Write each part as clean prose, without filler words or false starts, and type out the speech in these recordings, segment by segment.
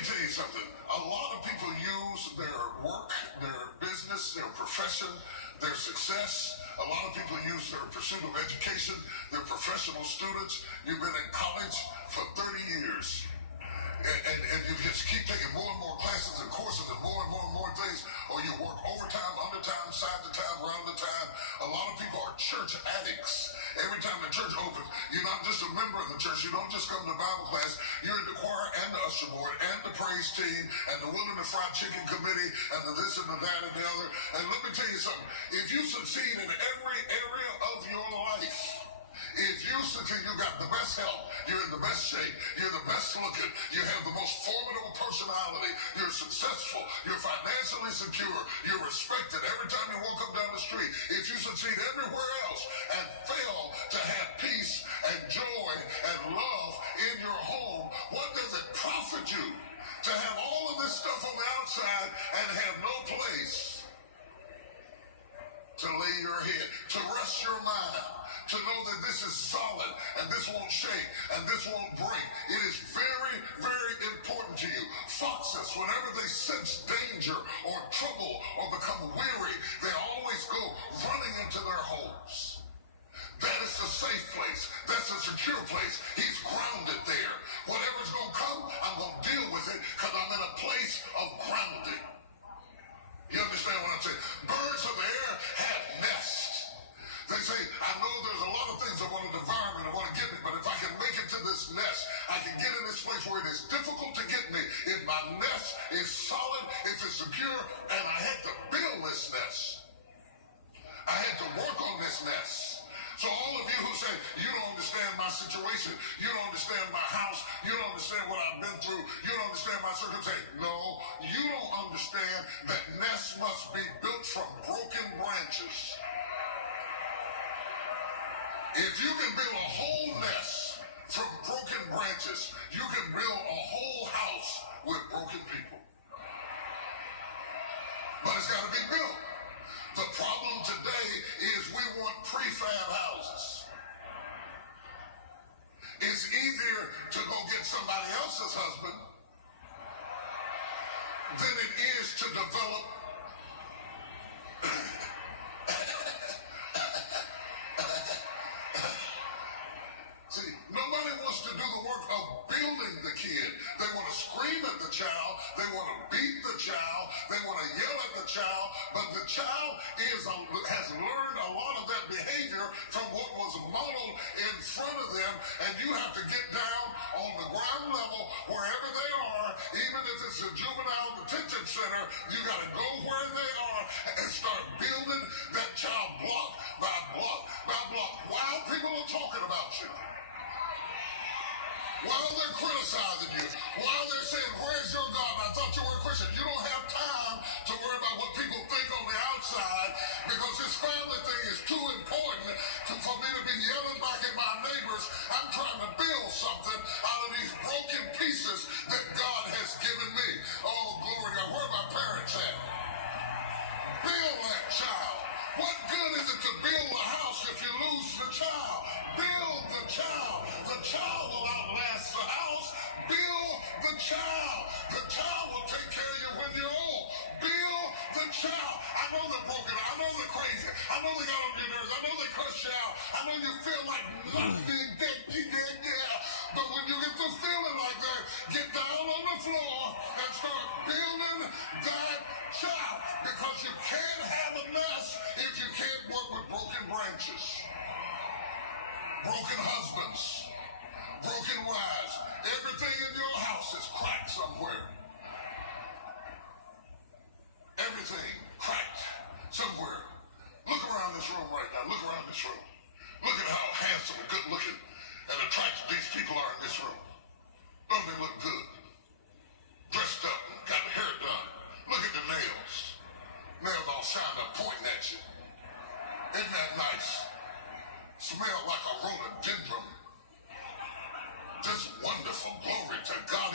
me tell you something. A lot of people use their work, their business, their profession, their success. A lot of people use their pursuit of education, their professional students. You've been in college for 30 years. And you just keep taking more and more classes and courses and more things, or you work overtime, undertime, side to time, round the time. A lot of people are church addicts. Every time the church opens, you're not just a member of the church. You don't just come to Bible class. You're in the choir and the usher board and the praise team and the Wilderness Fried Chicken Committee and the this and the that and the other. And let me tell you something. If you succeed in every area of your life, if you succeed, you got the best health, you're in the best shape, you're the best looking, you have the most formidable personality, you're successful, you're financially secure, you're respected every time you walk up down the street. If you succeed everywhere else and fail to have peace and joy and love in your home, what does it profit you to have all of this stuff on the outside and have no place to lay your head, to rest your mind, to know that this is solid and this won't shake and this won't break? It is very, very important to you. Foxes, whenever they sense danger or trouble or become weary, they always go running into their holes. That is a safe place. That's a secure place. He's grounded there. Whatever's going to come, I'm going to deal with it because I'm in a place of grounding. You understand what I'm saying? Birds of the air have nests. They say, I know there's a lot of things that want to devour me and want to get me, but if I can make it to this nest, I can get in this place where it is difficult to get me. If my nest is solid, if it's secure, and I had to build this nest. I had to work on this nest. So all of you who say, you don't understand my situation, you don't understand my house, you don't understand what I've been through, you don't understand my circumstance. No, you don't understand that nests must be built from broken branches. If you can build a whole nest from broken branches, you can build a whole house with broken people. But it's got to be built. The problem today is we want prefab houses. It's easier to go get somebody else's husband than it is to develop nobody wants to do the work of building the kid. They want to scream at the child. They want to beat the child. They want to yell at the child. But the child has learned a lot of that behavior from what was modeled in front of them. And you have to get down on the ground level wherever they are. Even if it's a juvenile detention center, you got to go where they are and start building that child block by block by block while people are talking about you. While they're criticizing you, while they're saying, where's your God? I thought you were a Christian. You don't have time to worry about what people think on the outside because this family thing is too important for me to be yelling back at my neighbors. I'm trying to build something out of these broken pieces that God has given me. Oh, glory to God. Where are my parents at? Build that child. What good is it to build a house if you lose the child? Build the child. The child will outlast the house. Build the child. The child will take care of you when you're old. Build the child. I know they're broken. I know they're crazy. I know they got on your nerves. I know they cuss you out. I know you feel like nothing that you did there. But when you get to feeling like that, get down on the floor and start building that child. Because you can't have a mess if you can't work with broken branches. Broken husbands. Broken wives. Everything in your house is cracked somewhere. Everything cracked somewhere. Look around this room right now. Look around this room. Look at how handsome and good looking and attractive these people are in this room. Don't they look good? Dressed up and got the hair done. Look at the nails. Nails all shining up, pointing at you. Isn't that nice? Smell like a rhododendron. Just wonderful. Glory to God.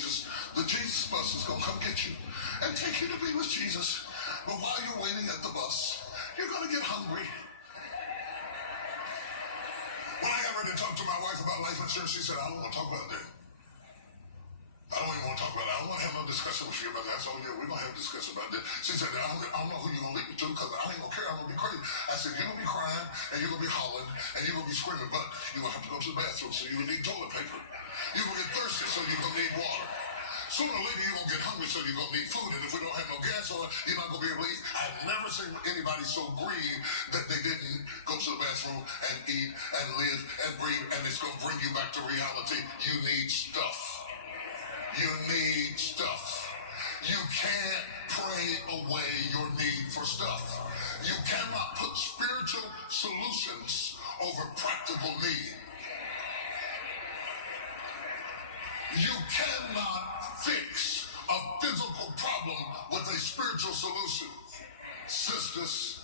Jesus, the Jesus bus is going to come get you and take you to be with Jesus. But while you're waiting at the bus, you're going to get hungry. When I got ready to talk to my wife about life insurance, she said, I don't want to talk about that. I don't even want to talk about it. I don't want to have no discussion with you about that. I said, oh yeah, we're going to have a discussion about that. She said, I don't know who you're going to leave me to because I ain't going to care. I'm going to be crazy. I said, you're going to be crying and you're going to be hollering and you're going to be screaming, but you're going to have to go to the bathroom, so you're going to need toilet paper. You're going to get thirsty, so you're going to need water. Sooner or later, you're going to get hungry, so you're going to need food. And if we don't have no gas on, you're not going to be able to eat. I've never seen anybody so grieved that they didn't go to the bathroom and eat and live and breathe, and it's going to bring you back to reality. You need stuff. You need stuff. You can't pray away your need for stuff. You cannot put spiritual solutions over practical need. You cannot fix a physical problem with a spiritual solution. Sisters,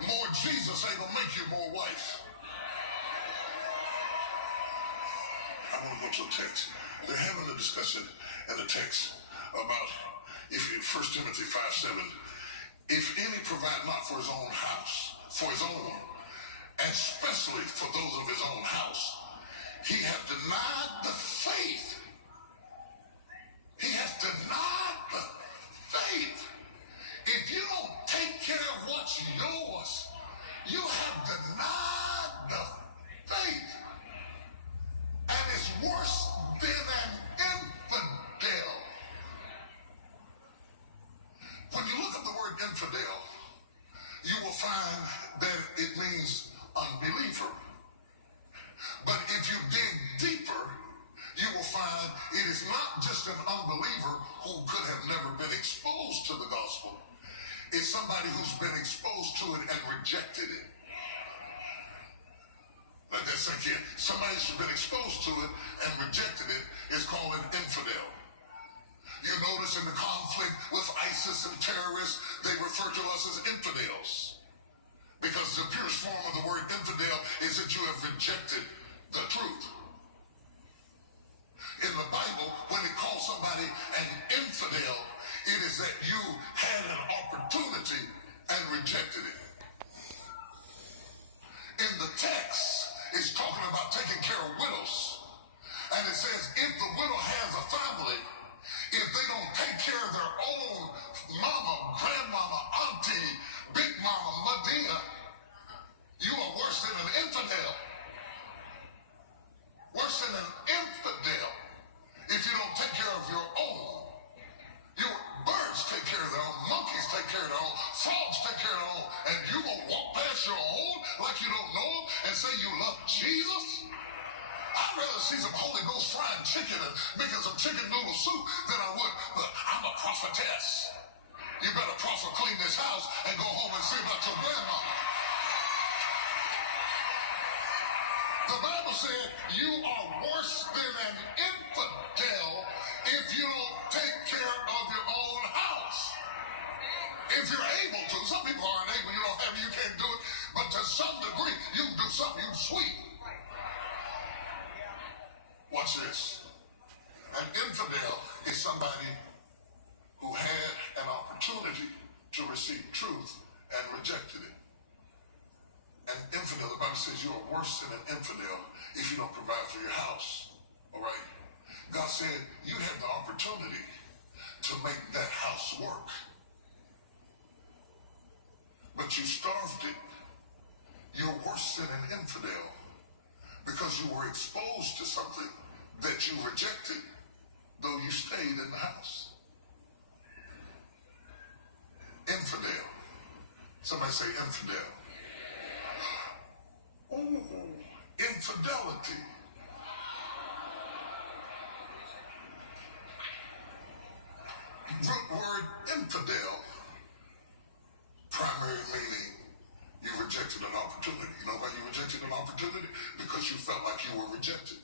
more Jesus ain't gonna make you more wife. I want to go to a text. They're having a discussion in the text about if in 1 Timothy 5:7, if any provide not for his own house, for his own, and especially for those of his own house, he has denied the faith. He has denied the faith. If you don't take care of what's yours, you have denied the faith. And it's worse than an infidel. When you look at the word infidel, you will find that it means unbeliever. But if you dig deeper, you will find it is not just an unbeliever who could have never been exposed to the gospel. It's somebody who's been exposed to it and rejected it. Let that sink in. Somebody who's been exposed to it and rejected it is called an infidel. You notice in the conflict with ISIS and terrorists, they refer to us as infidels. Because the purest form of the word infidel is that you have rejected the truth. In the Bible, when it calls somebody an infidel, it is that you had an opportunity and rejected it. In the text, it's talking about taking care of widows. And it says if the widow has a family, if they don't take care of their own mama, grandmama, auntie, big mama, Medina, you are worse than an infidel. Worse than an infidel if you don't take care of your own. Your birds take care of their own, monkeys take care of their own, frogs take care of their own, and you gonna walk past your own like you don't know them and say you love Jesus? I'd rather see some Holy Ghost frying chicken and making some chicken noodle soup than I would, but I'm a prophetess. You better prophet clean this house and go home and see about your grandma. The Bible said you are worse than an infidel if you don't take care of your own house. If you're able to, some people aren't able, you don't have, you can't do it, but to some degree, you can do something, you sweet. Watch this. An infidel is somebody who had an opportunity to receive truth and rejected it. An infidel, the Bible says you are worse than an infidel if you don't provide for your house. All right? God said you had the opportunity to make that house work. But you starved it. You're worse than an infidel because you were exposed to something that you rejected, though you stayed in the house. Infidel. Somebody say infidel. Ooh, infidelity. Root word infidel, primary meaning you rejected an opportunity. You know why you rejected an opportunity? Because you felt like you were rejected.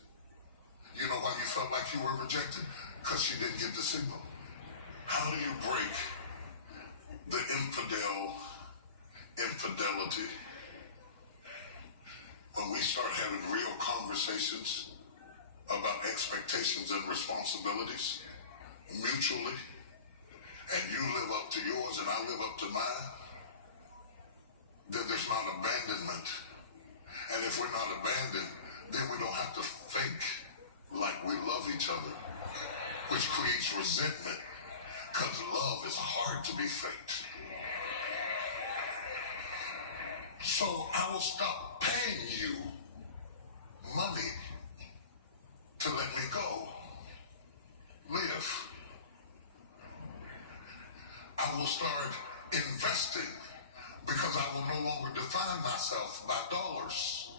You know why you felt like you were rejected? Because you didn't get the signal. How do you break the infidelity? When we start having real conversations about expectations and responsibilities mutually, and you live up to yours and I live up to mine, then there's not abandonment. And if we're not abandoned, then we don't have to fake like we love each other, which creates resentment, because love is hard to be faked. So I will stop paying you money to let me go live. I will start investing because I will no longer define myself by dollars.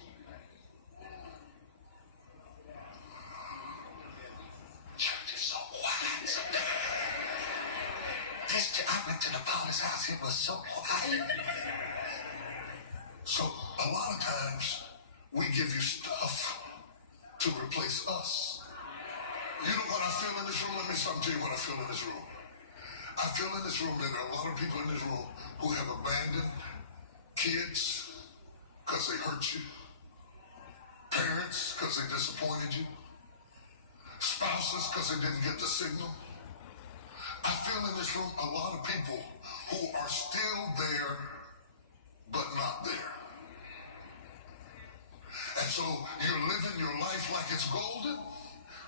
Church is so quiet sometimes. I went to the Paul's house, it was so quiet. So a lot of times we give you stuff to replace us. You know what I feel in this room? Let me tell you what I feel in this room. I feel in this room that there are a lot of people in this room who have abandoned kids because they hurt you, parents because they disappointed you, spouses because they didn't get the signal. I feel in this room a lot of people who are still there but not there. And so you're living your life like it's golden.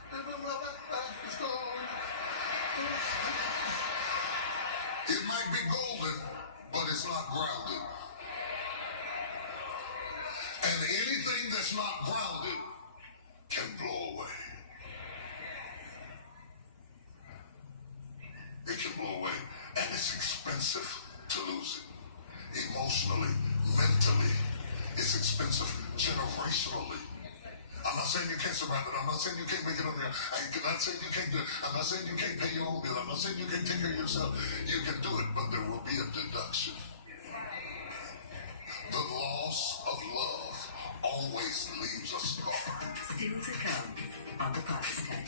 It's golden. It might be golden, but it's not grounded. And anything that's not grounded can blow away. It can blow away, and it's expensive to lose it. Emotionally, mentally, it's expensive generationally. I'm not saying you can't survive it. I'm not saying you can't make it on your own. I'm not saying you can't do it. I'm not saying you can't pay your own bill. I'm not saying you can't take care of yourself. You can do it, but there will be a deduction. The loss of love always leaves a scar. Still to come on the podcast.